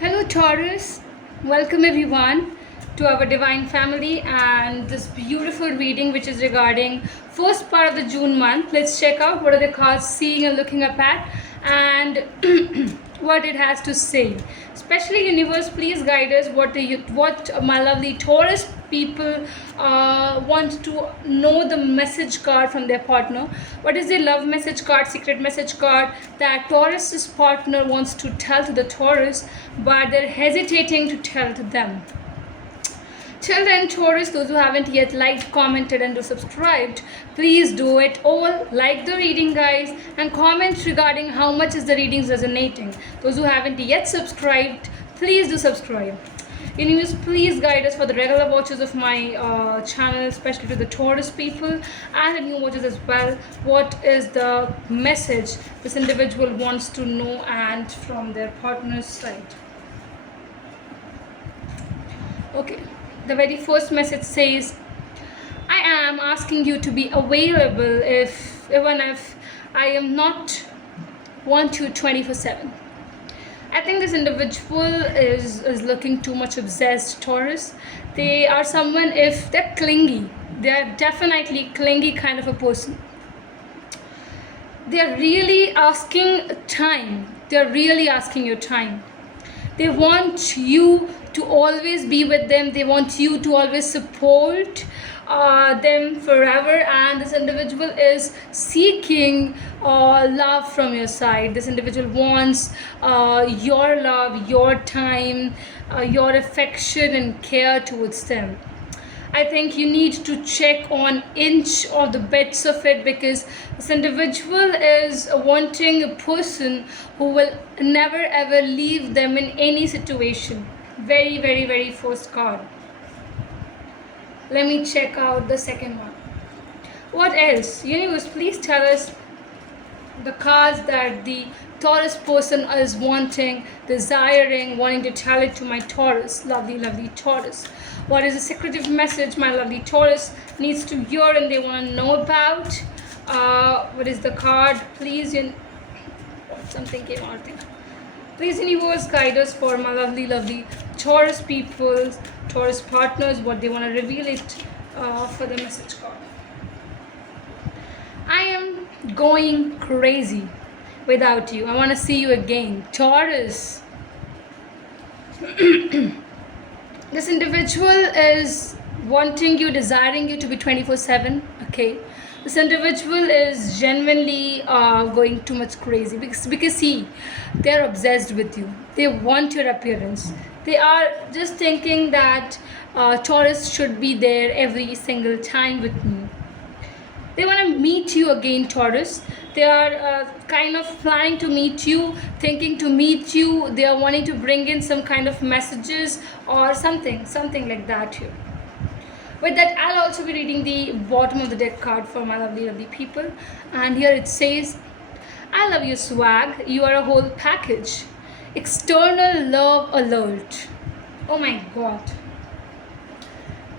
Hello, Taurus. Welcome, everyone, to our divine family and this beautiful reading, which is regarding first part of the June month. Let's check out what are the cards seeing and looking up at, and what it has to say. Especially, universe, please guide us. What my lovely Taurus people want to know the message card from their partner. What is the love message card, secret message card that Taurus's partner wants to tell to the Taurus, but they're hesitating to tell to them? Till then, Taurus, those who haven't yet liked, commented, and subscribed, please do it all. Like the reading, guys, and comment regarding how much is the readings resonating. Those who haven't yet subscribed, please do subscribe. Universe, please guide us for the regular watchers of my channel, especially to the Taurus people and the new watchers as well. What is the message this individual wants to know and from their partner's side? Okay, the very first message says, I am asking you to be available even if I am not want you 24/7. I think this individual is looking too much obsessed, Taurus. They are someone, if they're clingy, they're definitely clingy kind of a person. They're really asking time. They're really asking your time. They want you to always be with them. They want you to always support them forever, and this individual is seeking love from your side. This individual wants your love, your time, your affection and care towards them. I think you need to check on each of the bits of it, because this individual is wanting a person who will never ever leave them in any situation. Very, very, very first card. Let me check out the second one. What else? Universe, please tell us the cards that the Taurus person is wanting, desiring, wanting to tell it to my Taurus, lovely, lovely Taurus. What is the secretive message my lovely Taurus needs to hear and they want to know about? What is the card? Please, something came out there. Please, universe, guide us for my lovely, lovely Taurus people, Taurus partners, what they want to reveal it for the message card. I am going crazy without you. I want to see you again. Taurus. This individual is wanting you, desiring you to be 24/7. Okay. This individual is genuinely going too much crazy because they're obsessed with you. They want your appearance. They are just thinking that Taurus should be there every single time with me. They want to meet you again, Taurus. They are kind of planning to meet you, thinking to meet you. They are wanting to bring in some kind of messages or something like that here. With that, I'll also be reading the bottom of the deck card for my lovely, lovely people. And here it says, I love you, swag. You are a whole package. External love alert. Oh my God.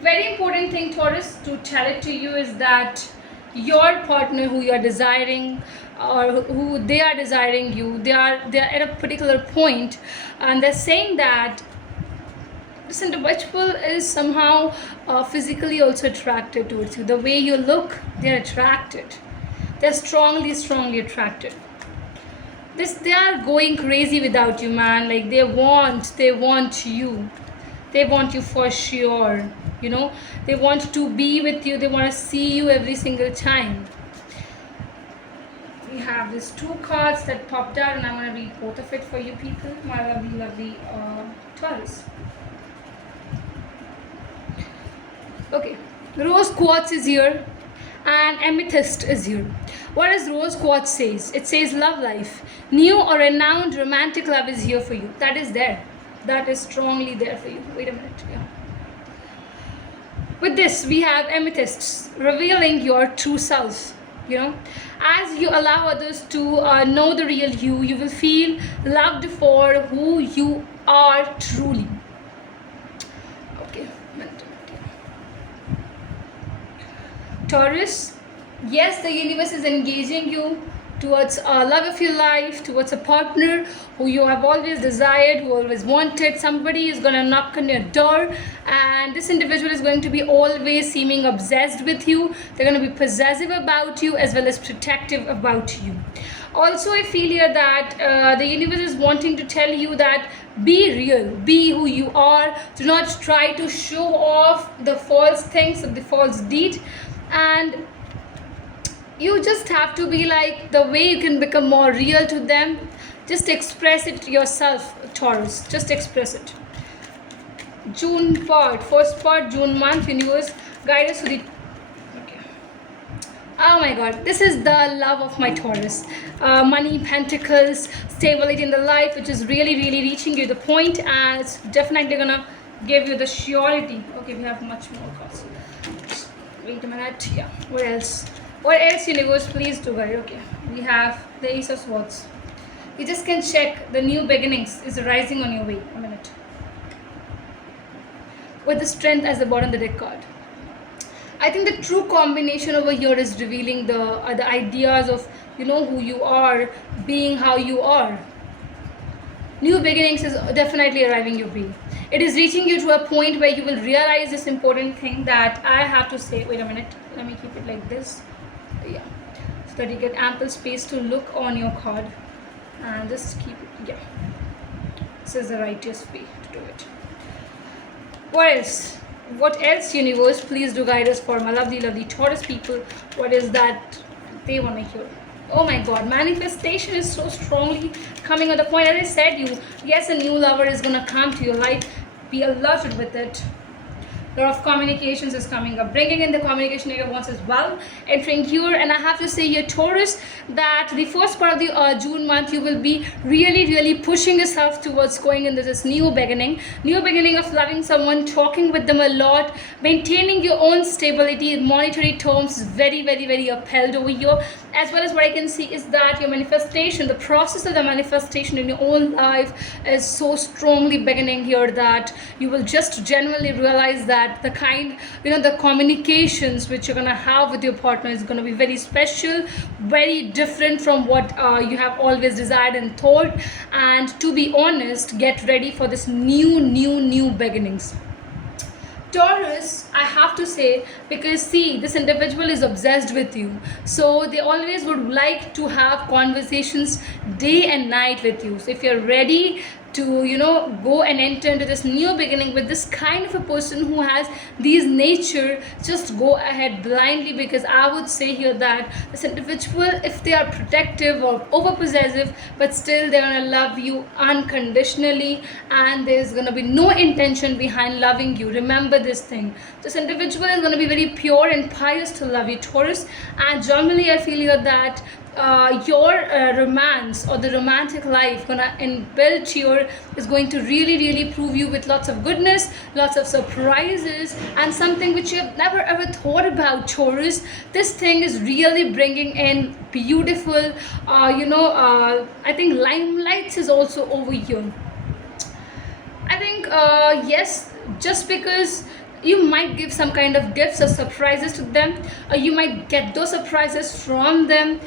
Very important thing, Taurus, to tell it to you is that your partner who you are desiring, or who they are desiring you, they are at a particular point, and they're saying that this individual is somehow physically also attracted towards you. The way you look, they're attracted. They're strongly attracted. They are going crazy without you, man. Like they want you. They want you for sure. They want to be with you. They want to see you every single time. We have these two cards that popped out, and I'm going to read both of it for you people, my lovely, lovely Taurus. Okay, rose quartz is here and amethyst is here. What does rose quartz says? It says love life. New or renowned romantic love is here for you. That is there. That is strongly there for you. Wait a minute. Yeah. With this, we have amethysts, revealing your true self. As you allow others to know the real you, you will feel loved for who you are truly. Okay. Taurus, yes, the universe is engaging you towards a love of your life, towards a partner who you have always desired, who always wanted. Somebody is going to knock on your door, and this individual is going to be always seeming obsessed with you. They're going to be possessive about you as well as protective about you. Also, I feel here that the universe is wanting to tell you that be real, be who you are. Do not try to show off the false things or the false deed, and you just have to be like, the way you can become more real to them, just express it yourself, Taurus. Just express it. June part, first part, June month, universe, guide us to the... Okay. Oh my god, this is the love of my Taurus. Money, pentacles, stability in the life, which is really reaching you the point, and it's definitely gonna give you the surety. Okay, we have much more cards. Wait a minute. Yeah, what else? What else, universe, please do, guys. Okay, we have the Ace of Swords. You just can check the new beginnings is rising on your way. A minute. With the Strength as the bottom of the deck card. I think the true combination over here is revealing the ideas of, you know, who you are, being how you are. New beginnings is definitely arriving your way. It is reaching you to a point where you will realize this important thing that I have to say. Wait a minute. Let me keep it like this. Yeah. So that you get ample space to look on your card. And just keep it. Yeah. This is the righteous way to do it. What else? What else, universe? Please do guide us for my lovely Taurus people. What is that they want to hear? Oh my god, manifestation is so strongly coming on the point. As I said, yes, a new lover is gonna come to your life. Be alerted with it. A lot of communications is coming up, bringing in the communication area once as well, entering here. And I have to say here, Taurus, that the first part of the June month, you will be really pushing yourself towards going into this new beginning of loving someone, talking with them a lot, maintaining your own stability in monetary terms is very upheld over here. As well as what I can see is that your manifestation, the process of the manifestation in your own life is so strongly beginning here that you will just genuinely realize that the kind, the communications which you're going to have with your partner is going to be very special, very different from what you have always desired and thought. And to be honest, get ready for this new beginnings. Taurus, I have to say, because see, this individual is obsessed with you, so they always would like to have conversations day and night with you. So if you're ready to go and enter into this new beginning with this kind of a person who has these nature, just go ahead blindly, because I would say here that this individual, if they are protective or over possessive, but still they're gonna love you unconditionally, and there's gonna be no intention behind loving you. Remember this thing, this individual is gonna be very pure and pious to love you, Taurus. And generally I feel here that your romance or the romantic life gonna inbuilt here is going to really prove you with lots of goodness, lots of surprises, and something which you have never ever thought about, Taurus. This thing is really bringing in beautiful I think limelights is also over here. I think yes, just because you might give some kind of gifts or surprises to them, or you might get those surprises from them.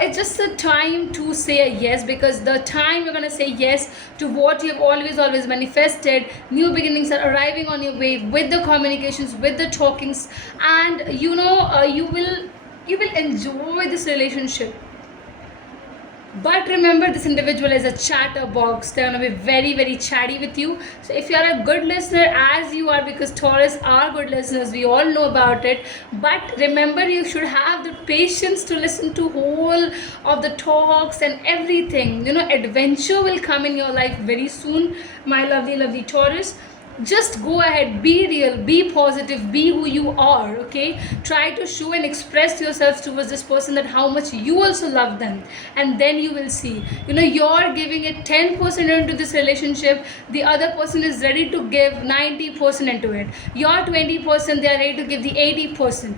It's just the time to say a yes, because the time you're gonna say yes to what you have always manifested, new beginnings are arriving on your way with the communications, with the talkings, and you will enjoy this relationship. But remember, this individual is a chatterbox. They're going to be very chatty with you. So if you are a good listener, as you are, because Taurus are good listeners, we all know about it. But remember, you should have the patience to listen to whole of the talks and everything. Adventure will come in your life very soon, my lovely Taurus. Just go ahead, be real, be positive, be who you are, okay? Try to show and express yourself towards this person that how much you also love them, and then you will see, you're giving it 10% into this relationship, the other person is ready to give 90% into it. Your 20%, they are ready to give the 80%,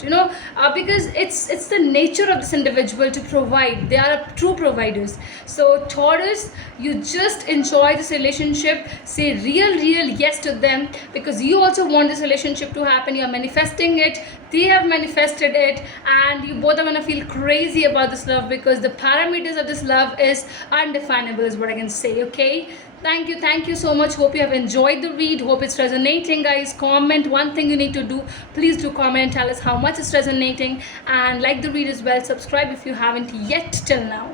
because it's the nature of this individual to provide. They are true providers. So Taurus, you just enjoy this relationship, say real yes to them, them, because you also want this relationship to happen. You're manifesting it, they have manifested it, and you both are gonna feel crazy about this love, because the parameters of this love is undefinable, is what I can say. Okay, thank you so much. Hope you have enjoyed the read, hope it's resonating, guys. Comment. One thing you need to do, please do comment and tell us how much it's resonating, and like the read as well. Subscribe if you haven't yet till now.